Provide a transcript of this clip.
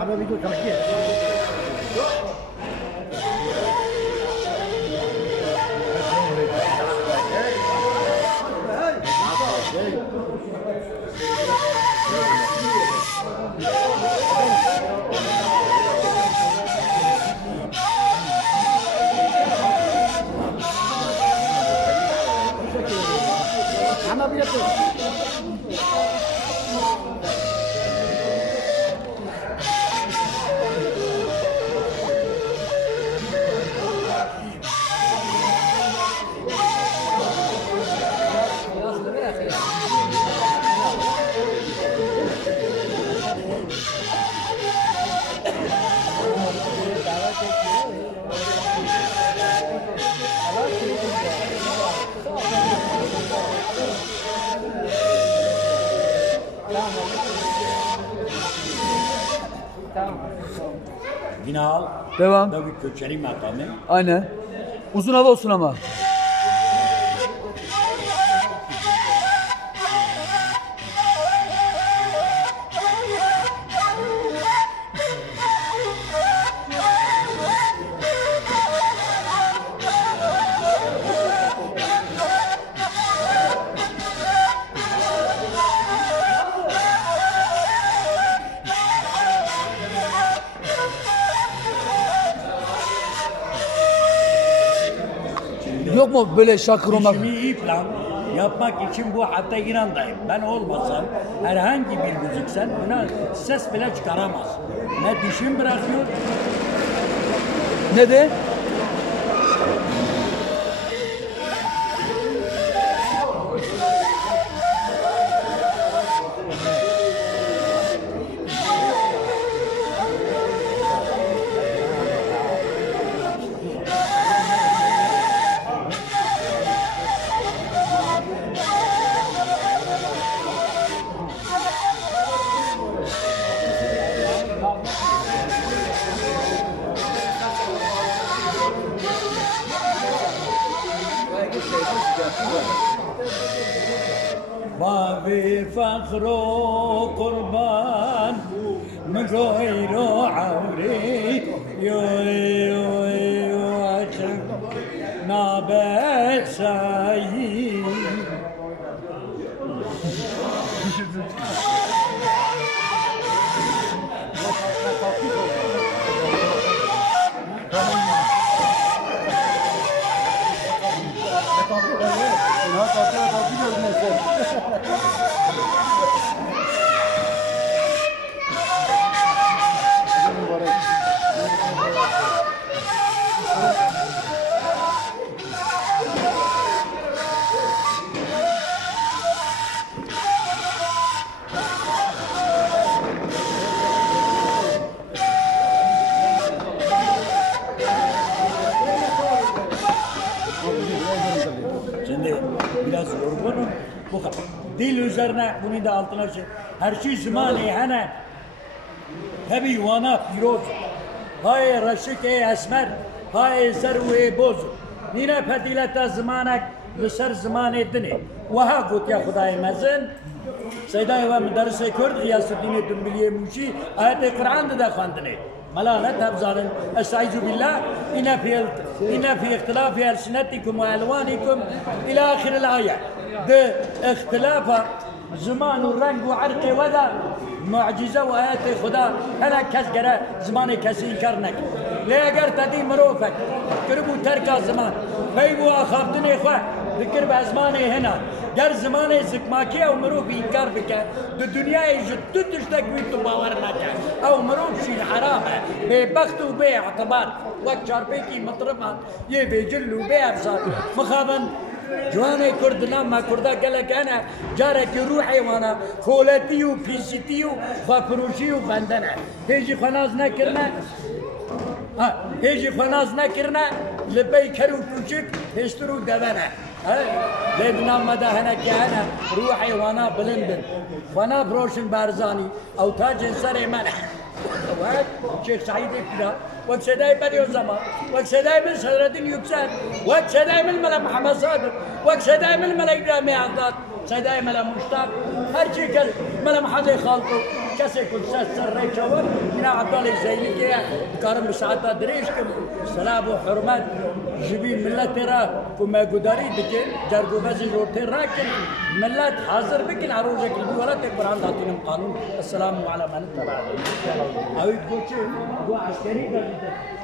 عم بيدو تركيه عم بيدو Yine al. Devam. Da bir köçeri makamı. Aynen. Uzun hava olsun ama. Yok mu böyle şarkı roman? İşimi iyi plan yapmak için bu hatta İran'dayım. Ben olmasam herhangi bir müziksen buna ses bile çıkaramaz. Ne dişim bırakıyor. Ne de? بابي فخر قربان من غير عوري يو نابت سعيد Şimdi biraz yorgunum. Bu kadar. Dil üzerine bunu da altına şey. Her şey zamanı hani. Tabi yuvana piroz. Hay raşik esmer. Hay zerve boz. Nine pedilete zamanek لسر زمان دنی و ها گوت یا خدای مزن سیدای و مدرسه کرد ریاست دین دنبالیه موشی آیت قرآن ده خواندنه ملالت ابزارن استعیذ بالله إن في اختلاف ألسنتكم وألوانكم إلى آخر الآية ده اختلاف زمان و رنگ و عرق ودا معجزه و آیت خدا هلا کس گره زمان کسی انکار نکن لی اگر تدی مروفک کربو ترکا زمان بیبو آخافتن خواه بکر به زمان هنا گر زمان زکماکی او مروف انکار بکن دو دنیای جدو تشتکوی تو باور نکن او مروف شیل حرامه بے بخت و بے اعتبار وقت چارپے کی مطربان یہ بے جل و بے افزار مخابن جوانه کردنا ما کرده گله کنه جاره که روحی وانا خولتی و پیسیتی و خواپروشی و بندنه هیچی خناز نکرنه هیچی خناز نکرنه لبی کرو کوچک هسترو دوانه لبنا مدهنه که هنه روحی وانا بلندن وانا بروشن بارزانی او تاج سر منه وقت شيخ سعيد ابتدى وقت سداي بدي الزمان وقت سداي من صدر الدين يكسر وقت سداي من الملك محمد صادق وقت سداي من الملك جامع عبدات سداي ملك مشتاق هر شيء كل ملك محمد خالقه کسی که سر ریچوان اینا عبدالله زینی که کارم ساعتا دریش که سلام و حرمت جبی ملت را که مگوداری بکن جرگو بزی روتی را کن ملت حاضر بکن عروضه که الولات بران داتینم قانون السلام على من اتبع اوید گوچه دو عسکری کردید